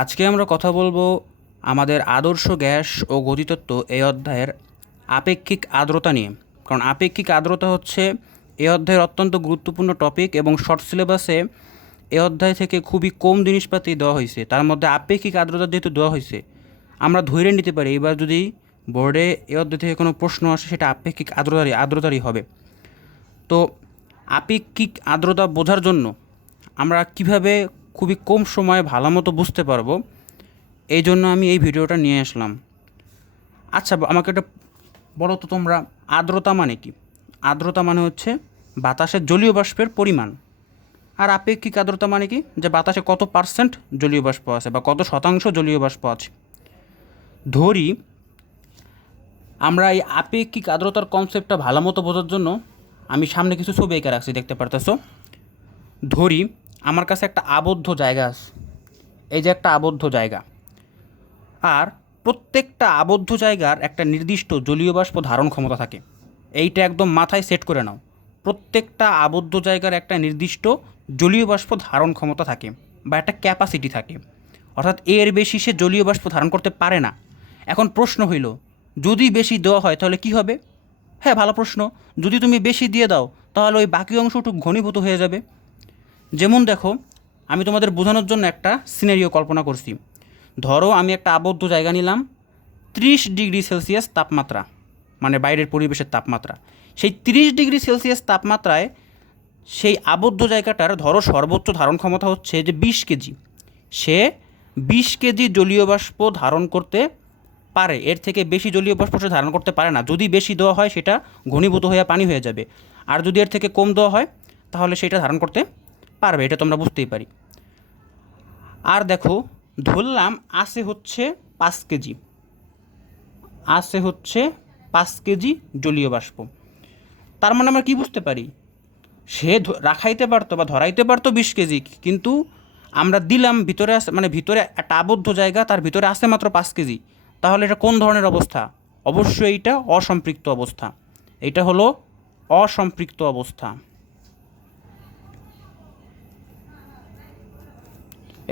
আজকে আমরা কথা বলবো আমাদের আদর্শ গ্যাস ও গতিতত্ত্ব এই অধ্যায়ের আপেক্ষিক আর্দ্রতা নিয়ে। কারণ আপেক্ষিক আর্দ্রতা হচ্ছে এই অধ্যায়ের অত্যন্ত গুরুত্বপূর্ণ টপিক এবং শর্ট সিলেবাসে এই অধ্যায় থেকে খুবই কম জিনিসপাতি দেওয়া হয়েছে। তার মধ্যে আপেক্ষিক আর্দ্রতা যেহেতু দেওয়া হয়েছে, আমরা ধরে নিতে পারি এবার যদি বোর্ডে এই অধ্যায় থেকে কোনো প্রশ্ন আসে সেটা আপেক্ষিক আর্দ্রতারই হবে। তো আপেক্ষিক আর্দ্রতা বোঝার জন্য আমরা কিভাবে খুবই কম সময়ে ভালো মতো বুঝতে পারবো, এই জন্য আমি এই ভিডিওটা নিয়ে আসলাম। আচ্ছা, আমাকে একটা বলো তো তোমরা, আর্দ্রতা মানে কি? আর্দ্রতা মানে হচ্ছে বাতাসের জলীয় বাষ্পের পরিমাণ। আর আপেক্ষিক আর্দ্রতা মানে কি? যে বাতাসে কত পার্সেন্ট জলীয় বাষ্প আছে বা কত শতাংশ জলীয় বাষ্প আছে। ধরি আমরা এই আপেক্ষিক আর্দ্রতার কনসেপ্টটা ভালো মতো বোঝার জন্য আমি সামনে কিছু ছবি এঁকে রাখছি, দেখতে পারতেছো। ধরি আমার কাছে একটা আবদ্ধ জায়গা আছে, এই যে একটা আবদ্ধ জায়গা, আর প্রত্যেকটা আবদ্ধ জায়গার একটা নির্দিষ্ট জলীয় বাষ্প ধারণ ক্ষমতা থাকে। এইটা একদম মাথায় সেট করে নাও, প্রত্যেকটা আবদ্ধ জায়গার একটা নির্দিষ্ট জলীয় বাষ্প ধারণ ক্ষমতা থাকে বা একটা ক্যাপাসিটি থাকে, অর্থাৎ এর বেশি সে জলীয় বাষ্প ধারণ করতে পারে না। এখন প্রশ্ন হইল, যদি বেশি দেওয়া হয় তাহলে কি হবে? হ্যাঁ, ভালো প্রশ্ন। যদি তুমি বেশি দিয়ে দাও তাহলে ওই বাকি অংশটুকু ঘনীভূত হয়ে যাবে। যেমন দেখো, আমি তোমাদের বোঝানোর জন্য একটা সিনারিও কল্পনা করছি। ধরো আমি একটা আবদ্ধ জায়গা নিলাম, 30 ডিগ্রি সেলসিয়াস তাপমাত্রা, মানে বাইরের পরিবেশের তাপমাত্রা। সেই 30 ডিগ্রি সেলসিয়াস তাপমাত্রায় সেই আবদ্ধ জায়গাটার ধরো সর্বোচ্চ ধারণ ক্ষমতা হচ্ছে যে 20 কেজি। সে 20 কেজি জলীয় বাষ্প ধারণ করতে পারে, এর থেকে বেশি জলীয় বাষ্প সে ধারণ করতে পারে না। যদি বেশি দেওয়া হয় সেটা ঘনীভূত হয়ে পানি হয়ে যাবে, আর যদি এর থেকে কম দেওয়া হয় তাহলে সেটা ধারণ করতে পারবে। এটা তোমরা বুঝতেই পারি। আর দেখো, ধরলাম আসে হচ্ছে 5 কেজি, আসে হচ্ছে 5 কেজি জলীয় বাষ্প। তার মানে আমরা কি বুঝতে পারি? সে রাখাইতে পারতো বা ধরাইতে পারতো 20 কেজি, কিন্তু আমরা দিলাম ভিতরে আছে, মানে ভিতরে একটা আবদ্ধ জায়গা, তার ভিতরে আসে মাত্র 5 কেজি। তাহলে এটা কোন ধরনের অবস্থা? অবশ্যই এইটা অসম্পৃক্ত অবস্থা। এটা হলো অসম্পৃক্ত অবস্থা।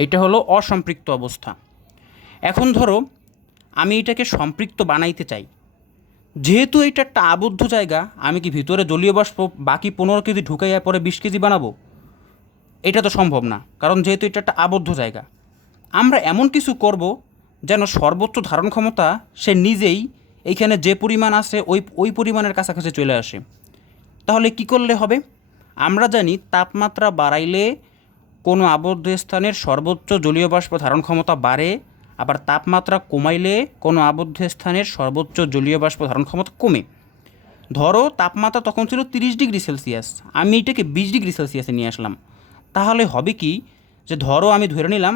এইটা হলো অসম্পৃক্ত অবস্থা। এখন ধরো আমি এটাকে সম্পৃক্ত বানাইতে চাই। যেহেতু এটা একটা আবদ্ধ জায়গা, আমি কি ভিতরে জলীয় বাষ্প বাকি 15 কেজি ঢুকাইয়া পরে 20 কেজি বানাবো? এটা তো সম্ভব না, কারণ যেহেতু এটা একটা আবদ্ধ জায়গা। আমরা এমন কিছু করব যেন সর্বোচ্চ ধারণ ক্ষমতা সে নিজেই এইখানে যে পরিমাণ আছে ওই ওই পরিমাণের কাছাকাছি চলে আসে। তাহলে কি করলে হবে? আমরা জানি তাপমাত্রা বাড়াইলে কোনো আবদ্ধ স্থানের সর্বোচ্চ জলীয় বাষ্প ধারণ ক্ষমতা বাড়ে, আবার তাপমাত্রা কমাইলে কোনো আবদ্ধ স্থানের সর্বোচ্চ জলীয় বাষ্প ধারণ ক্ষমতা কমে। ধরো তাপমাত্রা তখন ছিল 30 ডিগ্রি সেলসিয়াস, আমি এটাকে 20 ডিগ্রি সেলসিয়াসে নিয়ে আসলাম। তাহলে হবে কি, যে ধরো আমি ধরে নিলাম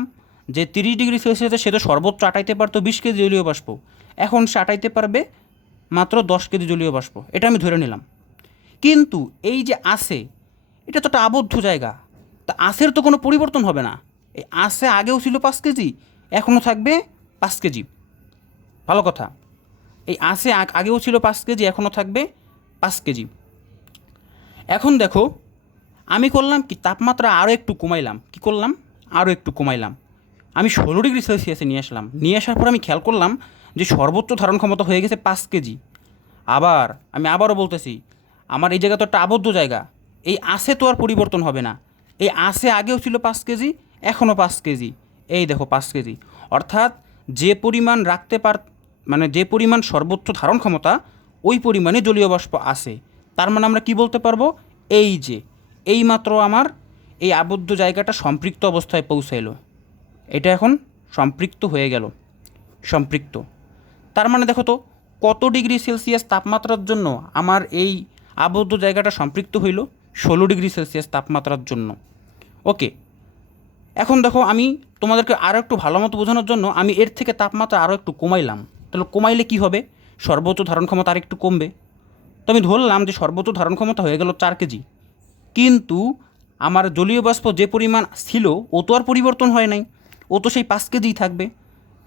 যে 30 ডিগ্রি সেলসিয়াসে সে তো সর্বোচ্চ আটাইতে পারতো 20 কেজি জলীয় বাষ্প, এখন সে আটাইতে পারবে মাত্র 10 কেজি জলীয় বাষ্প, এটা আমি ধরে নিলাম। কিন্তু এই যে আসে, এটা তো একটা আবদ্ধ জায়গা, তা আঁশের তো কোনো পরিবর্তন হবে না। এই আঁশে আগেও ছিল 5 কেজি, এখনও থাকবে 5 কেজি। ভালো কথা, এই আঁশে আগেও ছিল 5 কেজি, এখনও থাকবে 5 কেজি। এখন দেখো, আমি করলাম কি, তাপমাত্রা আরও একটু কমাইলাম। কি করলাম? আরও একটু কমাইলাম। আমি 16 ডিগ্রি সেলসিয়াসে নিয়ে আসলাম। নিয়ে আসার পর আমি খেয়াল করলাম যে সর্বোচ্চ ধারণ ক্ষমতা হয়ে গেছে 5 কেজি। আবার আমি আবারও বলতেছি, আমার এই জায়গা তো একটা আবদ্ধ জায়গা, এই আঁশে তো আর পরিবর্তন হবে না। এই আঁশে আগেও ছিল 5 কেজি, এখনও 5 কেজি। এই দেখো 5 কেজি। অর্থাৎ যে পরিমাণ মানে যে পরিমাণ সর্বোচ্চ ধারণ ক্ষমতা, ওই পরিমাণে জলীয় বাষ্প আসে। তার মানে আমরা কি বলতে পারবো? এই যে এইমাত্র আমার এই আবদ্ধ জায়গাটা সম্পৃক্ত অবস্থায় পৌঁছাইলো, এটা এখন সম্পৃক্ত হয়ে গেল। সম্পৃক্ত তার মানে দেখো তো, কত ডিগ্রি সেলসিয়াস তাপমাত্রার জন্য আমার এই আবদ্ধ জায়গাটা সম্পৃক্ত হইল? 16 ডিগ্রি সেলসিয়াস তাপমাত্রার জন্য। ওকে, এখন দেখো আমি তোমাদেরকে আরও একটু ভালো মতো বোঝানোর জন্য আমি এর থেকে তাপমাত্রা আরও একটু কমাইলাম। তাহলে কমাইলে কি হবে? সর্বোচ্চ ধারণ ক্ষমতা আর একটু কমবে। তো আমি ধরলাম যে সর্বোচ্চ ধারণ ক্ষমতা হয়ে গেল 4 কেজি, কিন্তু আমার জলীয় বাষ্প যে পরিমাণ ছিল ও তো আর পরিবর্তন হয় নাই, ও তো সেই 5 কেজিই থাকবে।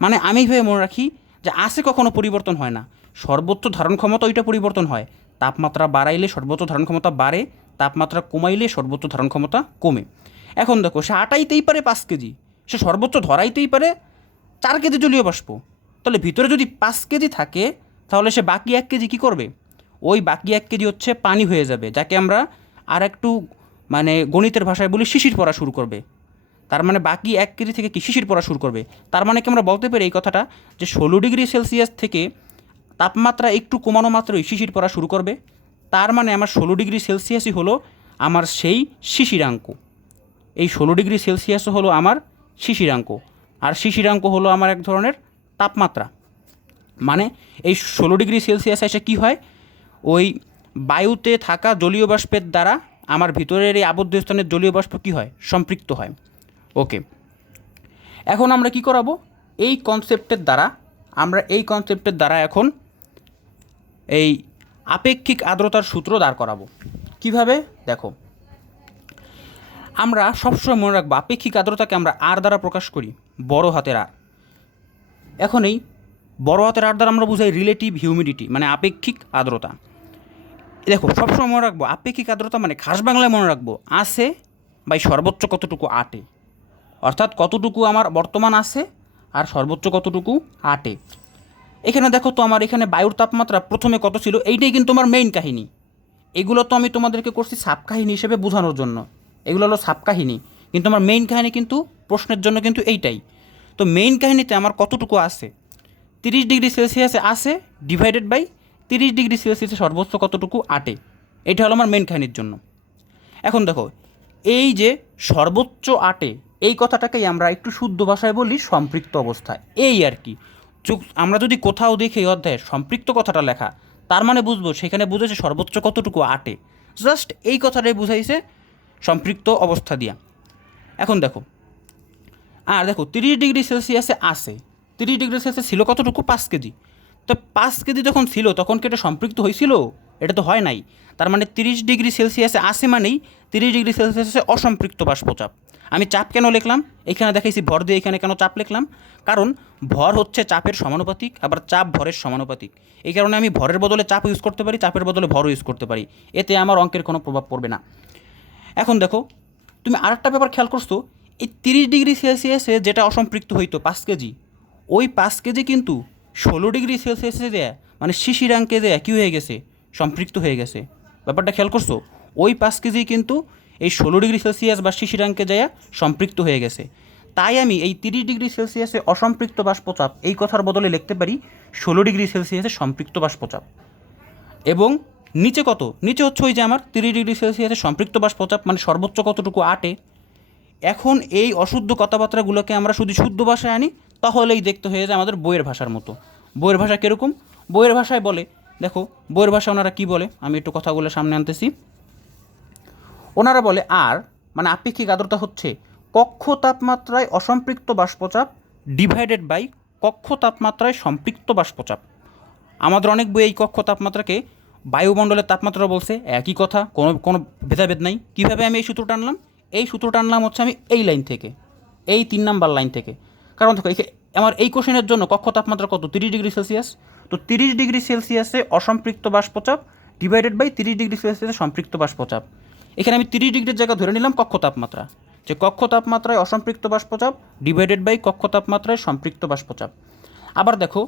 মানে আমি এইভাবে মনে রাখি যে আশে কখনো পরিবর্তন হয় না, সর্বোচ্চ ধারণ ক্ষমতা ওইটা পরিবর্তন হয়। তাপমাত্রা বাড়াইলে সর্বোচ্চ ধারণ ক্ষমতা বাড়ে, তাপমাত্রা কমাইলে সর্বোচ্চ ধারণ ক্ষমতা কমে। এখন দেখো, সে আটাইতেই পারে 5 কেজি, সে সর্বোচ্চ ধরাইতেই পারে 4 কেজি জলীয় বাষ্প, তাহলে ভিতরে যদি 5 কেজি থাকে তাহলে সে বাকি 1 কেজি কী করবে? ওই বাকি 1 কেজি হচ্ছে পানি হয়ে যাবে, যাকে আমরা আর একটু মানে গণিতের ভাষায় বলি শিশির পড়া শুরু করবে। তার মানে বাকি 1 কেজি থেকে কি শিশির পড়া শুরু করবে। তার মানে কি আমরা বলতে পারি এই কথাটা যে 16 ডিগ্রি সেলসিয়াস থেকে তাপমাত্রা একটু কমানো মাত্রই শিশির পড়া শুরু করবে। তার মানে আমার 16 ডিগ্রি সেলসিয়াসই হলো আমার সেই শিশিরাঙ্ক। এই 16 ডিগ্রি সেলসিয়াসও হলো আমার শিশিরাঙ্ক, আর শিশিরাঙ্ক হলো আমার এক ধরনের তাপমাত্রা। মানে এই 16 ডিগ্রি সেলসিয়াস এসে কী হয়, ওই বায়ুতে থাকা জলীয় বাষ্পের দ্বারা আমার ভিতরের এই আবদ্ধ স্থানের জলীয় বাষ্প কী হয়? সম্পৃক্ত হয়। ওকে, এখন আমরা কি করাবো? এই কনসেপ্টের দ্বারা এখন এই আপেক্ষিক আর্দ্রতার সূত্র দাঁড় করাবো। কিভাবে? দেখো, আমরা সবসময় মনে রাখবো আপেক্ষিক আর্দ্রতাকে আমরা আর দ্বারা প্রকাশ করি, বড় হাতের আর। এখন এই বড় হাতের আর দ্বারা আমরা বুঝাই রিলেটিভ হিউমিডিটি, মানে আপেক্ষিক আর্দ্রতা। দেখো, সবসময় মনে রাখবো আপেক্ষিক আর্দ্রতা মানে খাস বাংলায় মনে রাখবো আছে বাই সর্বোচ্চ কতটুকু আটে, অর্থাৎ কতটুকু আমার বর্তমান আছে আর সর্বোচ্চ কতটুকু আটে। এখানে দেখো তো আমার এখানে বায়ুর তাপমাত্রা প্রথমে কত ছিল, এইটাই কিন্তু আমার মেইন কাহিনী। এগুলো তো আমি তোমাদেরকে করছি সাব কাহিনী হিসেবে বোঝানোর জন্য, এগুলো হলো সাব কাহিনী, কিন্তু আমার মেইন কাহিনী কিন্তু প্রশ্নের জন্য কিন্তু এইটাই। তো মেইন কাহিনীতে আমার কতটুকু আছে, 30 ডিগ্রি সেলসিয়াসে আছে ডিভাইডেড বাই 30 ডিগ্রি সেলসিয়াসে সর্বোচ্চ কতটুকু আটে, এটা হলো আমার মেইন কাহিনীর জন্য। এখন দেখো, এই যে সর্বোচ্চ আটে, এই কথাটাকেই আমরা একটু শুদ্ধ ভাষায় বলি সম্পৃক্ত অবস্থা। এই আর কি, আমরা যদি কোথাও দেখি এই অধ্যায়ে সম্পৃক্ত কথাটা লেখা, তার মানে বুঝবো সেখানে বুঝেছে সর্বোচ্চ কতটুকু আটে, জাস্ট এই কথাটাই বুঝাইছে সম্পৃক্ত অবস্থা দিয়া। এখন দেখো, আর দেখো 30 ডিগ্রি সেলসিয়াসে আসে, 30 ডিগ্রি সেলসিয়াস ছিল কতটুকু? 5 কেজি। তো 5 কেজি যখন ছিল তখন কি এটা সম্পৃক্ত হয়েছিল? এটা তো হয় নাই। তার মানে 30 ডিগ্রি সেলসিয়াসে আসে মানেই 30 ডিগ্রি সেলসিয়াসে অসম্পৃক্ত বাষ্পচাপ। আমি চাপ কেন লিখলাম এখানে দেখাইছি ভর দিয়ে, এখানে কেন চাপ লিখলাম? কারণ ভর হচ্ছে চাপের সমানুপাতিক, আবার চাপ ভরের সমানুপাতিক। এই কারণে আমি ভরের বদলে চাপ ইউজ করতে পারি, চাপের বদলে ভরও ইউজ করতে পারি, এতে আমার অঙ্কের কোনো প্রভাব পড়বে না। এখন দেখো, তুমি আরেকটা ব্যাপার খেয়াল করছো, এই 30 ডিগ্রি সেলসিয়াসে যেটা অসম্পৃক্ত হইতো 5 কেজি, ওই 5 কেজি কিন্তু 16 ডিগ্রি সেলসিয়াসে দেয়া মানে শিশিরাঙ্কে দেয়া কী হয়ে গেছে? সম্পৃক্ত হয়ে গেছে। ব্যাপারটা খেয়াল করছো? ওই 5 কেজি কিন্তু এই 16 ডিগ্রি সেলসিয়াস বা শিশিরাঙ্কে দেয়া সম্পৃক্ত হয়ে গেছে। তাই আমি এই 30 ডিগ্রি সেলসিয়াসে অসম্পৃক্ত বাষ্পচাপ এই কথার বদলে লিখতে পারি 16 ডিগ্রি সেলসিয়াসে সম্পৃক্ত বাষ্পচাপ। এবং নিচে কত? নিচে হচ্ছে ওই যে আমার 30 ডিগ্রি সেলসিয়াসে সম্পৃক্ত বাষ্পচাপ মানে সর্বোচ্চ কতটুকু আটে। এখন এই অশুদ্ধ কথাবার্তাগুলোকে আমরা শুধু শুদ্ধ ভাষায় আনি, তাহলেই দেখতে হয়ে যায় আমাদের বইয়ের ভাষার মতো। বইয়ের ভাষা কীরকম? বইয়ের ভাষায় বলে, দেখো বইয়ের ভাষায় ওনারা কী বলে, আমি একটু কথাগুলো সামনে আনতেছি। ওনারা বলে আর মানে আপেক্ষিক আর্দ্রতা হচ্ছে কক্ষ তাপমাত্রায় অসম্পৃক্ত বাষ্পচাপ ডিভাইডেড বাই কক্ষ তাপমাত্রায় সম্পৃক্ত বাষ্পচাপ। আমাদের অনেক বই এই কক্ষ তাপমাত্রাকে বায়ুমণ্ডলের তাপমাত্রা বলছে, একই কথা, কোনো ভেদাভেদ নাই। কীভাবে আমি এই সূত্রটা আনলাম? এই সূত্রটা আনলাম হচ্ছে আমি এই লাইন থেকে, এই 3 নাম্বার লাইন থেকে। কারণ দেখো, আমার এই কোশ্চেনের জন্য কক্ষ তাপমাত্রা কত? 30 ডিগ্রি সেলসিয়াস। তো 30 ডিগ্রি সেলসিয়াসে অসম্পৃক্ত বাষ্পচাপ ডিভাইডেড বাই 30 ডিগ্রি সেলসিয়াসে সম্পৃক্ত বাষ্পচাপ। এখানে আমি 30 ডিগ্রির জায়গা ধরে নিলাম কক্ষ তাপমাত্রা, যে কক্ষ তাপমাত্রায় অসম্পৃক্ত বাষ্পচাপ ডিভাইডেড বাই কক্ষ তাপমাত্রায় সম্পৃক্ত বাষ্পচাপ। আবার দেখো,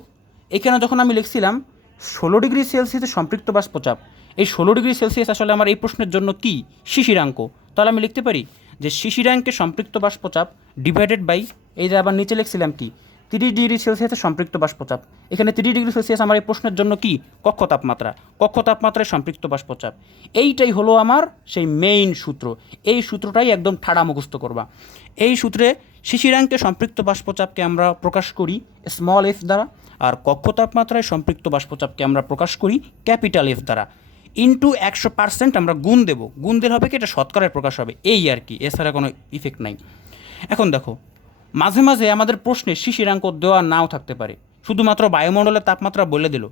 এখানে যখন আমি লিখছিলাম 16 ডিগ্রি সেলসিয়াসে সম্পৃক্ত বাষ্পচাপ, এই 16 ডিগ্রি সেলসিয়াস আসলে আমার এই প্রশ্নের জন্য কি? শিশিরাঙ্ক। তাহলে আমি লিখতে পারি যে শিশিরাঙ্কে সম্পৃক্ত বাষ্পচাপ ডিভাইডেড বাই, এই যে আবার নিচে লিখছিলাম কি? 30 ডিগ্রি সেলসিয়াসে সম্পৃক্ত বাষ্পচাপ। এখানে 30 ডিগ্রি সেলসিয়াস আমার এই প্রশ্নের জন্য কি? কক্ষ তাপমাত্রা। কক্ষ তাপমাত্রায় সম্পৃক্ত বাষ্পচাপ। এইটাই হলো আমার সেই মেইন সূত্র। এই সূত্রটাই একদম ঠাড়া মুখস্থ করবা। এই সূত্রে শিশিরাঙ্কে সম্পৃক্ত বাষ্পচাপকে আমরা প্রকাশ করি স্মল এফ দ্বারা, আর কক্ষ তাপমাত্রায় সম্পৃক্ত বাষ্পচাপকে আমরা প্রকাশ করি ক্যাপিটাল এফ দ্বারা। ইন্টু 100% আমরা গুণ দেব, গুণ দিলে হবে কি? এটা শতকরায় প্রকাশ হবে, এই আর কি, এছাড়া কোনো ইফেক্ট নাই। এখন দেখো, মাঝে মাঝে আমাদের প্রশ্নে শিশিরাঙ্ক দেওয়া নাও থাকতে পারে, শুধুমাত্র বায়ুমণ্ডলের তাপমাত্রা বলে দিল।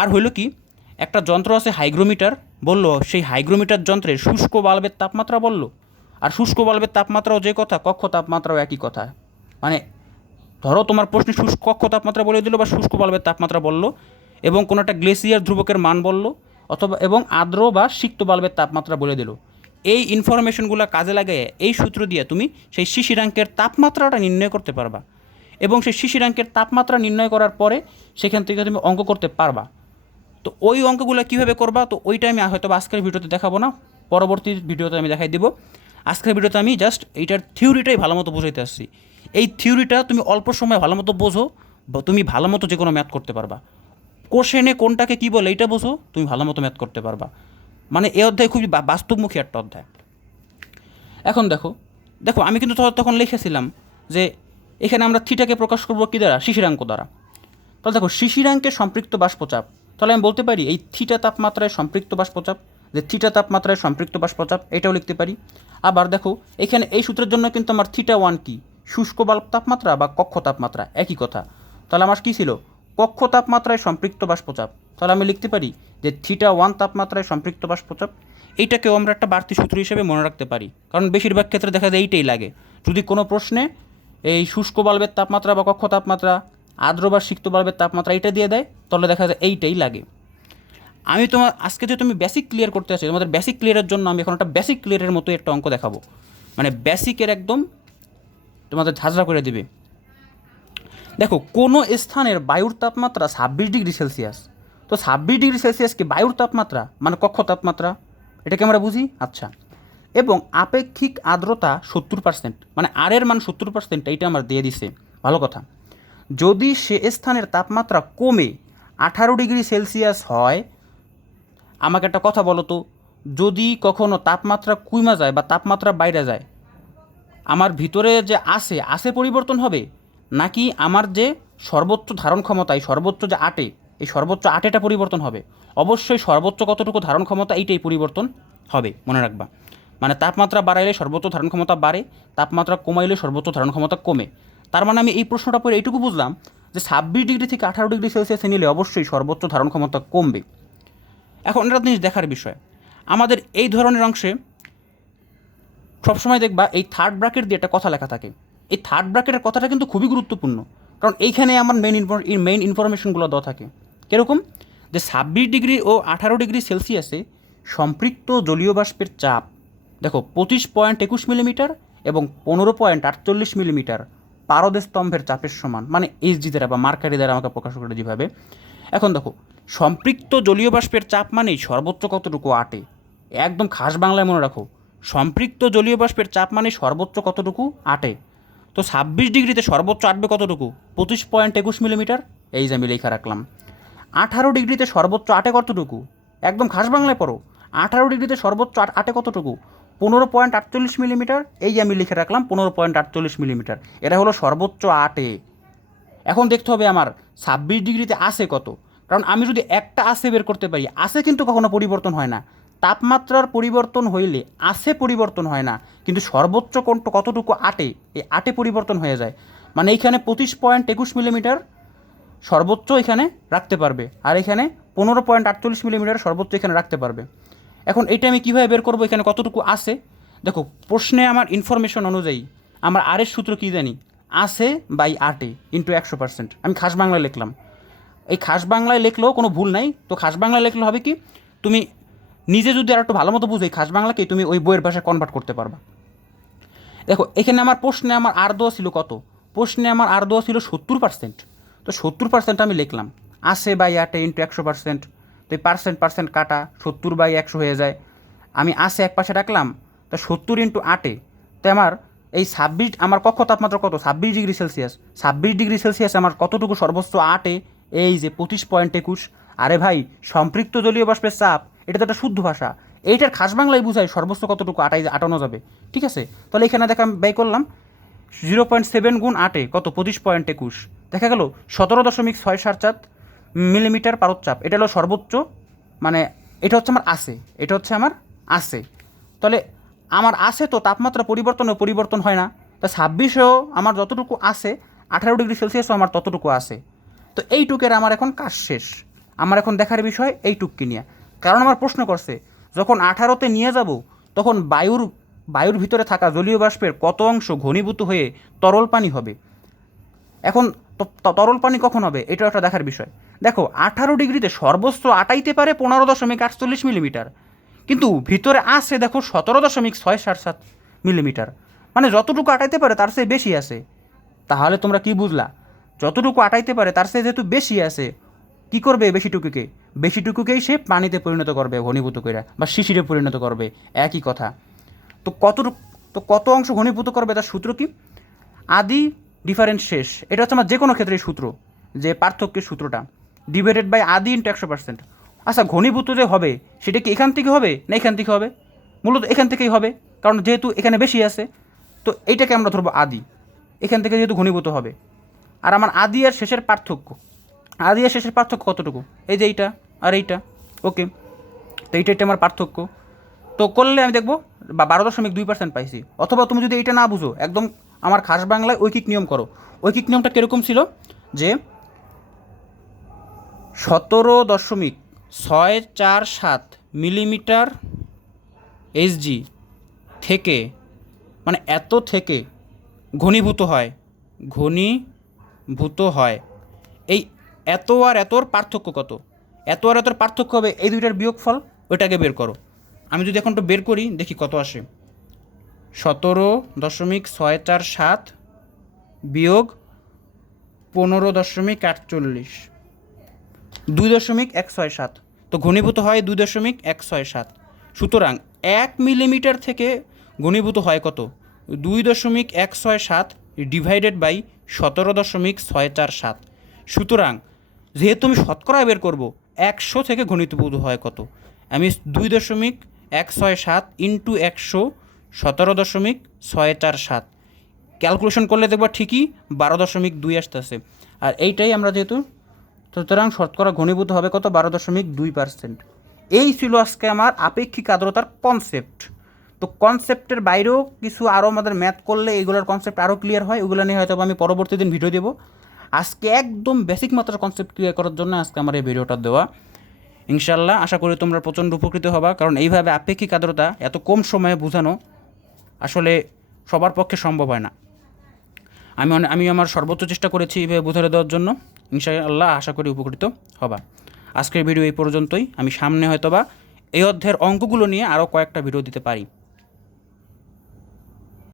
আর হইল কি, একটা যন্ত্র আছে হাইগ্রোমিটার, বললো সেই হাইগ্রোমিটার যন্ত্রের শুষ্ক বাল্বের তাপমাত্রা বলল, আর শুষ্ক বাল্বের তাপমাত্রাও যে কথা, কক্ষ তাপমাত্রাও একই কথা। মানে ধরো তোমার প্রশ্নে কক্ষ তাপমাত্রা বলে দিল বা শুষ্ক বাল্বের তাপমাত্রা বলল, এবং কোনো একটা গ্লেসিয়ার ধ্রুবকের মান বলল, অথবা এবং আর্দ্র বা সিক্ত বাল্বের তাপমাত্রা বলে দিল। এই ইনফরমেশনগুলো কাজে লাগিয়ে এই সূত্র দিয়ে তুমি সেই শিশিরাঙ্কের তাপমাত্রাটা নির্ণয় করতে পারবা। এবং সেই শিশিরাঙ্কের তাপমাত্রা নির্ণয় করার পরে সেখান থেকে তুমি অঙ্ক করতে পারবা। তো ওই অঙ্কগুলো কীভাবে করবা, তো ওইটা আমি হয়তো আজকের ভিডিওতে দেখাবো না, পরবর্তী ভিডিওতে আমি দেখাই দিব। আজকের ভিডিওতে আমি জাস্ট এইটার থিওরিটাই ভালো মতো বুঝাইতে আসছি। এই থিওরিটা তুমি অল্প সময় ভালো মতো বোঝো, তুমি ভালো মতো যে কোনো ম্যাথ করতে পারবা। কোশ্চেনে কোনটাকে কী বলে এইটা বোঝো, তুমি ভালো মতো ম্যাথ করতে পারবা। মানে এই অধ্যায় খুবই বাস্তবমুখী একটা অধ্যায়। এখন দেখো দেখো আমি কিন্তু তখন লিখেছিলাম যে এখানে আমরা থিটাকে প্রকাশ করবো কী দ্বারা, শিশিরাঙ্ক দ্বারা। তাহলে দেখো শিশিরাঙ্কে সম্পৃক্ত বাষ্পচাপ, তাহলে আমি বলতে পারি এই থিটা তাপমাত্রায় সম্পৃক্ত বাষ্পচাপ, যে থিটা তাপমাত্রায় সম্পৃক্ত বাষ্পচাপ, এটাও লিখতে পারি। আবার দেখো এখানে এই সূত্রের জন্য কিন্তু আমার থিটা ওয়ান কি, শুষ্ক বাল্ব তাপমাত্রা বা কক্ষ তাপমাত্রা, একই কথা। তাহলে আমার কী ছিল, কক্ষ তাপমাত্রায় সম্পৃক্ত বাষ্পচাপ। তাহলে আমি লিখতে পারি যে থিটা ওয়ান তাপমাত্রায় সম্পৃক্ত বাষ্পচাপ। এইটাকেও আমরা একটা বাড়তি সূত্র হিসেবে মনে রাখতে পারি, কারণ বেশিরভাগ ক্ষেত্রে দেখা যায় এইটাই লাগে। যদি কোনো প্রশ্নে এই শুষ্ক বাল্বের তাপমাত্রা বা কক্ষ তাপমাত্রা, আর্দ্র বা সিক্ত বাল্বের তাপমাত্রা এটা দিয়ে দেয়, তাহলে দেখা যায় এইটাই লাগে। আমি তোমার আজকে যে তুমি বেসিক ক্লিয়ার করতে আসছো, তোমাদের বেসিক ক্লিয়ারের জন্য আমি এখন একটা বেসিক ক্লিয়ারের মতো একটা অঙ্ক দেখাবো, মানে বেসিকের একদম তোমাদের ঝাঁঝরা করে দেবে। দেখো কোনো স্থানের বায়ুর তাপমাত্রা 26 ডিগ্রি সেলসিয়াস, তো 26 ডিগ্রি সেলসিয়াস কি বায়ুর তাপমাত্রা, মানে কক্ষ তাপমাত্রা, এটাকে আমরা বুঝি। আচ্ছা, এবং আপেক্ষিক আর্দ্রতা 70%, মানে আর এর মান 70%, এইটা আমার দিয়ে দিছে, ভালো কথা। যদি সে স্থানের তাপমাত্রা কমে 18 ডিগ্রি সেলসিয়াস হয়, আমাকে একটা কথা বলো তো, যদি কখনো তাপমাত্রা কমে যায় বা তাপমাত্রা বাইরে যায়, আমার ভিতরে যে আসে পরিবর্তন হবে, নাকি আমার যে সর্বোচ্চ ধারণ ক্ষমতা, এই সর্বোচ্চ যে আটে, এই সর্বোচ্চ আটেটা পরিবর্তন হবে? অবশ্যই সর্বোচ্চ কতটুকু ধারণ ক্ষমতা এইটাই পরিবর্তন হবে, মনে রাখবা। মানে তাপমাত্রা বাড়াইলে সর্বোচ্চ ধারণ ক্ষমতা বাড়ে, তাপমাত্রা কমাইলে সর্বোচ্চ ধারণ ক্ষমতা কমে। তার মানে আমি এই প্রশ্নটা পরে এইটুকু বুঝলাম যে 26 ডিগ্রি থেকে 18 ডিগ্রি সেলসিয়াসে নিলে অবশ্যই সর্বোচ্চ ধারণ ক্ষমতা কমবে। এখন এটা জিনিস দেখার বিষয়, আমাদের এই ধরনের অংশে সবসময় দেখবা এই থার্ড ব্র্যাকেট দিয়ে একটা কথা লেখা থাকে। এই থার্ড ব্র্যাকেটের কথাটা কিন্তু খুবই গুরুত্বপূর্ণ, কারণ এইখানে আমার মেইন ইনফরমেশনগুলো দেওয়া থাকে। কীরকম, যে 26 ডিগ্রি ও 18 ডিগ্রি সেলসিয়াসে সম্পৃক্ত জলীয় বাষ্পের চাপ দেখো 25.21 মিলিমিটার এবং 15.48 মিলিমিটার পারদ স্তম্ভের চাপের সমান, মানে এইচজি দ্বারা বা মার্কারি দ্বারা আমাকে প্রকাশ করে যেভাবে। এখন দেখো সম্পৃক্ত জলীয় বাষ্পের চাপ মানেই সর্বোচ্চ কতটুকু আটে, একদম খাস বাংলায় মনে রাখো, সম্পৃক্ত জলীয় বাষ্পের চাপ মানে সর্বোচ্চ কতটুকু আটে। তো 26 ডিগ্রিতে সর্বোচ্চ আটবে কতটুকু, 25.21 মিলিমিটার, এই যে আমি লেখা রাখলাম। 18 ডিগ্রিতে সর্বোচ্চ আটে কতটুকু, একদম খাস বাংলায় পড়ো, 18 ডিগ্রিতে সর্বোচ্চ আটে কতটুকু, 15.48 মিলিমিটার, এই যে আমি লিখে রাখলাম 15.48 মিলিমিটার, এটা হলো সর্বোচ্চ আটে। এখন দেখতে হবে আমার 26 ডিগ্রিতে আসে কত, কারণ আমি যদি একটা আসে বের করতে পারি, আসে কিন্তু কখনো পরিবর্তন হয় না, তাপমাত্রার পরিবর্তন হইলে আসে পরিবর্তন হয় না, কিন্তু সর্বোচ্চ কতটুকু আটে, এই আটে পরিবর্তন হয়ে যায়। মানে এইখানে 25.21 মিলিমিটার সর্বোচ্চ এখানে রাখতে পারবে, আর এখানে 15.48 মিলিমিটার সর্বোচ্চ এখানে রাখতে পারবে। এখন এইটা আমি কীভাবে বের করবো, এখানে কতটুকু আসে। দেখো প্রশ্নে আমার ইনফরমেশন অনুযায়ী আমার আরের সূত্র কী জানি, আসে বাই আটে ইন্টু 100%, আমি খাস বাংলায় লিখলাম। এই খাস বাংলায় লিখলেও কোনো ভুল নাই, তো খাস বাংলায় লিখলে হবে কি, তুমি নিজে যদি আর একটু ভালো মতো বুঝো এই খাস বাংলাকেই তুমি ওই বইয়ের ভাষায় কনভার্ট করতে পারবা। দেখো এখানে আমার প্রশ্নে আমার আর দেওয়া ছিল কত, প্রশ্নে আমার আর দেওয়া ছিল 70%, তো 70% আমি লিখলাম, আসে বাই আটে ইন্টু 100%, তো এই পার্সেন্ট কাটা 70/100 হয়ে যায়। আমি আসে এক পাশে রাখলাম, তো 70 ইন্টু আটে, তো আমার এই 26, আমার কক্ষ তাপমাত্রা কত, 26 ডিগ্রি সেলসিয়াস, 26 ডিগ্রি সেলসিয়াস আমার কতটুকু সর্বোচ্চ আটে, এই যে 25.21। আরে ভাই সম্পৃক্ত জলীয় বাষ্পের চাপ, এটা তো একটা শুদ্ধ ভাষা, এইটার খাস বাংলায় বুঝায় সর্বোচ্চ কতটুকু আটানো যাবে, ঠিক আছে। তাহলে এখানে দেখা ব্যয় করলাম 0.7 গুণ আটে কত, 25.21, দেখা গেল 17.674 মিলিমিটার পারদচাপ, এটা হলো সর্বোচ্চ, মানে এটা হচ্ছে আমার আসে, এটা হচ্ছে আমার আসে। তাহলে আমার আসে তো তাপমাত্রা পরিবর্তন হয় না, তা 26এও আমার যতটুকু আসে, 18 ডিগ্রি সেলসিয়াসও আমার ততটুকু আসে। তো এইটুকের আমার এখন কাজ শেষ, আমার এখন দেখার বিষয় এইটুককে নিয়ে, কারণ আমার প্রশ্ন করছে যখন 18তে নিয়ে যাব তখন বায়ুর ভিতরে থাকা জলীয় বাষ্পের কত অংশ ঘনীভূত হয়ে তরল পানি হবে। এখন তরল পানি কখন হবে এটাও একটা দেখার বিষয়। দেখো 18 ডিগ্রিতে সর্বোচ্চ আটাইতে পারে 15.48 মিলিমিটার, কিন্তু ভিতরে আসে দেখো 17.677 মিলিমিটার, মানে যতটুকু আটাইতে পারে তার চেয়ে বেশি আছে। তাহলে তোমরা কি বুঝলা, যতটুকু আটাইতে পারে তার সাথে যেহেতু বেশি আছে, কি করবে বেশিটুকুকেই সে পানিতে পরিণত করবে ঘনীভূত করে, বা শিশিরে পরিণত করবে, একই কথা। তো কত অংশ ঘনীভূত করবে তার সূত্র কি? আদি ডিফারেন্স শেষ, এটা হচ্ছে আমার যে কোনো ক্ষেত্রে সূত্র, যে পার্থক্যের সূত্রটা, ডিভাইডেড বাই আদি ইন্টু 100%। আচ্ছা, ঘনীভূত যে হবে সেটা কি এখান থেকে হবে না এখান থেকে হবে? মূলত এখান থেকেই হবে, কারণ যেহেতু এখানে বেশি আছে। তো এইটাকে আমরা ধরবো আদি, এখান থেকে যেহেতু ঘনীভূত হবে। আর আমার আদি আর শেষের পার্থক্য কতটুকু? এই যে এইটা আর এইটা, ওকে। তো এইটা আমার পার্থক্য। তো করলে আমি দেখবো 12.2% পাইছি। অথবা তুমি যদি এইটা না বুঝো, একদম আমার খাস বাংলায় ঐকিক নিয়ম করো। ঐকিক নিয়মটা কীরকম ছিল, যে 17.647 মিলিমিটার এইচজি থেকে, মানে এত থেকে ঘনীভূত হয়। এই এত আর এতর পার্থক্য কত? এত আর এতর পার্থক্য হবে এই দুইটার বিয়োগফল, ওইটাকে বের করো। আমি যদি এখন বের করি, দেখি কত আসে। 17.647 বিয়োগ 15.48, 2.167। তো ঘনীভূত হয় 2.167। সুতরাং 1 মিলিমিটার থেকে ঘনীভূত হয় কত? 2.167 ডিভাইডেড বাই 17.647। সুতরাং যেহেতু আমি শতকরা বের করব, 100 থেকে ঘনীভূত হয় কত, আমি 2.167 ইন্টু 100 17.647 ক্যালকুলেশন করলে দেখবা ঠিকই 12.2 আসতেছে। আর এইটাই আমরা যেহেতু, সুতরাং শতকরা ঘনীভূত হবে কত? 12.2%। এই ছিল আজকে আমার আপেক্ষিক আর্দ্রতার কনসেপ্ট। তো কনসেপ্টের বাইরেও কিছু আরও আমাদের ম্যাথ করলে এইগুলোর কনসেপ্ট আরও ক্লিয়ার হয়, ওগুলো নিয়ে হয়তো আমি পরবর্তী দিন ভিডিও দেবো। আজকে একদম বেসিক মাত্রার কনসেপ্ট ক্লিয়ার করার জন্য আজকে আমার এই ভিডিওটা দেওয়া। ইনশাল্লাহ আশা করি তোমরা প্রচণ্ড উপকৃত হবা, কারণ এইভাবে আপেক্ষিক আর্দ্রতা এত কম সময়ে বোঝানো আসলে সবার পক্ষে সম্ভব হয় না। আমি আমার সর্বোচ্চ চেষ্টা করেছি এইভাবে বোঝাতে দেওয়ার জন্য। ইনশাআল্লাহ আশা করি উপকৃত হবা। আজকের ভিডিও এই পর্যন্তই। আমি সামনে হয়তোবা এই অধ্যায়ের অঙ্কগুলো নিয়ে আরও কয়েকটা ভিডিও দিতে পারি।